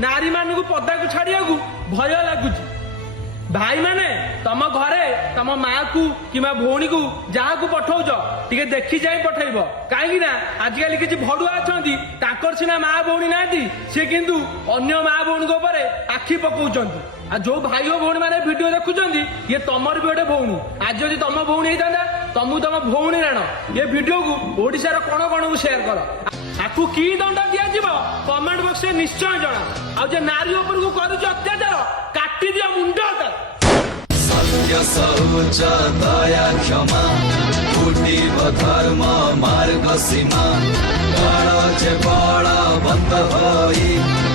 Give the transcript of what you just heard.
नारी मान पदा को छाड़िया भय लगुच भाई माने तम घरे तम माँ को कि भौणी को जहाँ को पठाऊच टे देखी जाए पठेब कहीं आजिकल किसी भड़ुआ अच्छा सीना माँ भौणी ना सी किंतु अन्य माँ भौणी आखि पकाउंट आ जो भाई और भौणी मैंने भिड देखुं ये तमर भी गोटे भौणी आज जब तुम भौणी होता तुमको तुम भौणी राण ये भिडियो को ओडिशार कण कण को सेयार कर आपको कि दंड दिया कमेंट बॉक्स में निश्चय जना आ नारी उपर को कर अत्याचार काटी दिया मुंड सत्य शौच दया क्षमा फुटिब धर्म मार्ग सीमा बड़ जे बड़ बंद होई